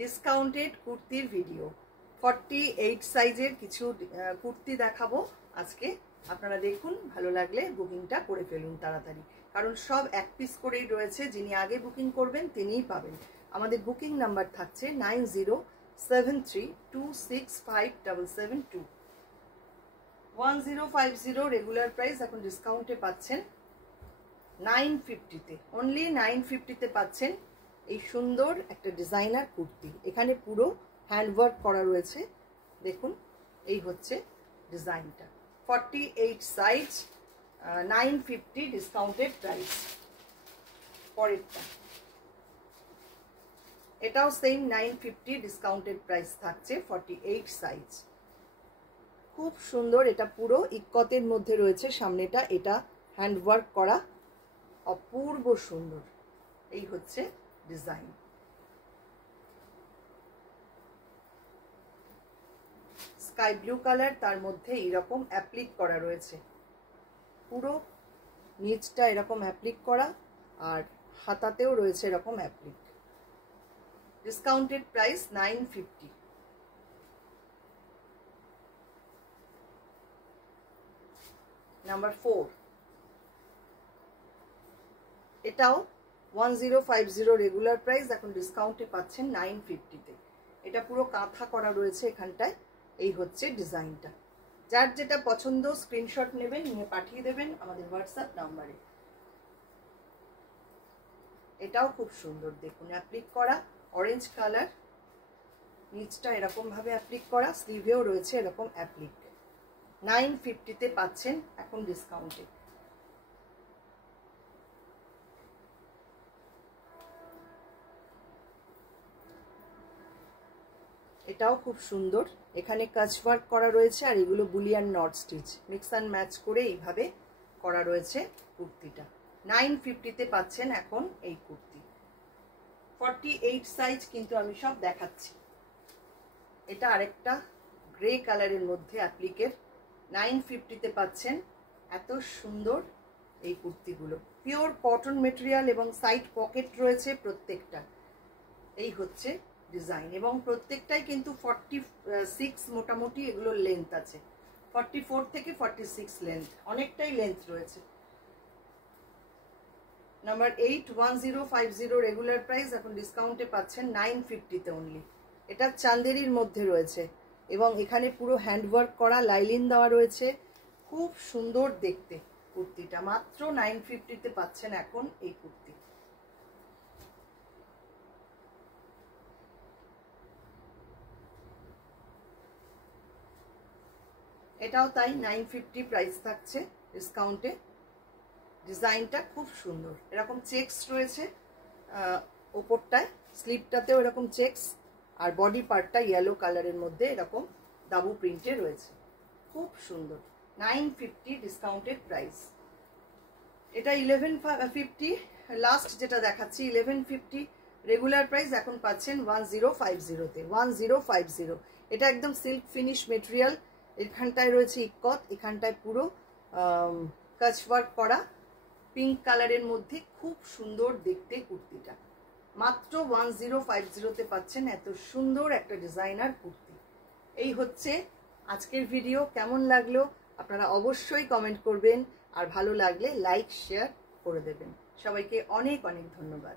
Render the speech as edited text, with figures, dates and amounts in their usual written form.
Discounted কুর্তির video 48 সাইজের কিছু কুর্তি দেখাবো আজকে। আপনারা দেখুন, ভালো লাগলে বুকিংটা করে ফেলুন তাড়াতাড়ি, কারণ সব এক পিস করেই রয়েছে। যিনি আগে বুকিং করবেন তিনিই পাবেন। আমাদের বুকিং নাম্বার থাকছে 9073265772 1050। রেগুলার প্রাইস এখন ডিসকাউন্টে পাচ্ছেন 950-তে, অনলি 950-তে পাচ্ছেন এই সুন্দর একটা ডিজাইনার কুর্তি। এখানে পুরো হ্যান্ডওয়ার্ক করা রয়েছে, দেখুন এই হচ্ছে ডিজাইনটা। 48 সাইজ, 950 ডিসকাউন্টেড প্রাইস। পরেরটা এটাও সেম 950 ডিসকাউন্টেড প্রাইস থাকছে, 48 সাইজ। খুব সুন্দর, এটা পুরো ইক্কতের মধ্যে রয়েছে সামনেটা, এটা হ্যান্ডওয়ার্ক করা, অপূর্ব সুন্দর। এই হচ্ছে ডিজাইন। স্কাই ব্লু কালার, তার মধ্যে এরকম অ্যাপ্লিক করা রয়েছে, পুরো নিচটা এরকম অ্যাপ্লিক করা, আর হাতাতেও রয়েছে এরকম অ্যাপ্লিক। Discounted price 950। নাম্বার 4, এটাও 1050 রেগুলার প্রাইস, এখন ডিসকাউন্টে পাচ্ছেন 950-তে। এটা পুরো কাঁথা করা রয়েছে এখানটায়। এই হচ্ছে ডিজাইনটা। যার যেটা পছন্দ স্ক্রিনশট নেবেন, নিয়ে পাঠিয়ে দেবেন আমাদের হোয়াটসঅ্যাপ নাম্বারে। এটাও খুব সুন্দর, দেখুন অ্যাপ্লিক করা, অরেঞ্জ কালার, নিচটা এরকম ভাবে অ্যাপ্লিক করা, স্লিভেও রয়েছে এরকম অ্যাপ্লিক। 950-তে পাচ্ছেন এখন ডিসকাউন্টে। এটাও খুব সুন্দর, এখানে কাচ ওয়ার্ক করা রয়েছে, আর এগুলো Boolean not stitch mix and match করে এইভাবে করা রয়েছে কুর্তিটা। 950-তে পাচ্ছেন এখন এই কুর্তি। 48 সাইজ কিন্তু আমি সব দেখাচ্ছি। এটা আরেকটা গ্রে কালারের মধ্যে অ্যাপ্লিকের, 950-তে পাচ্ছেন। এত সুন্দর এই কুর্তিগুলো, পিওর কটন মেটেরিয়াল এবং সাইড পকেট রয়েছে প্রত্যেকটা। এই হচ্ছে ডিজাইন, এবং প্রত্যেকটাই কিন্তু 46 মোটামুটি এগুলোর লেন্থ আছে, 44 থেকে 46 লেন্থ, অনেকটাই লেন্থ রয়েছে। নাম্বার 8, 1050 রেগুলার প্রাইস, এখন ডিসকাউন্টে পাচ্ছেন 950-তে অনলি। এটা চান্দেরির মধ্যে রয়েছে, এবং এখানে পুরো হ্যান্ডওয়ার্ক করা, লাইলিন দেওয়া রয়েছে, খুব সুন্দর দেখতে কুর্তিটা। মাত্র 950-তে পাচ্ছেন এখন এই কুর্তি। এটাও তাই 950 প্রাইস থাকছে ডিসকাউন্টে। ডিজাইনটা খুব সুন্দর, এরকম চেকস রয়েছে ওপরটায়, স্লিভটাতেও এরকম চেকস, আর বডি পার্টটা ইয়েলো কালারের মধ্যে এরকম দাবু প্রিন্টে রয়েছে, খুব সুন্দর। 950 ডিসকাউন্টেড প্রাইস। এটা 1150, লাস্ট যেটা দেখাচ্ছি 1150 রেগুলার প্রাইস, এখন পাচ্ছেন 1050-তে। 1050, এটা একদম সিল্ক ফিনিশ মেটেরিয়াল। এখানটায় রয়েছে ইক্কত, এখানটায় পুরো কাচ ওয়ার্ক করা, পিঙ্ক কালারের মধ্যে খুব সুন্দর দেখতে কুর্তিটা। মাত্র 1050-তে পাচ্ছেন এত সুন্দর একটা ডিজাইনার কুর্তি। এই হচ্ছে আজকের ভিডিও। কেমন লাগলো আপনারা অবশ্যই কমেন্ট করবেন, আর ভালো লাগলে লাইক শেয়ার করে দেবেন। সবাইকে অনেক অনেক ধন্যবাদ।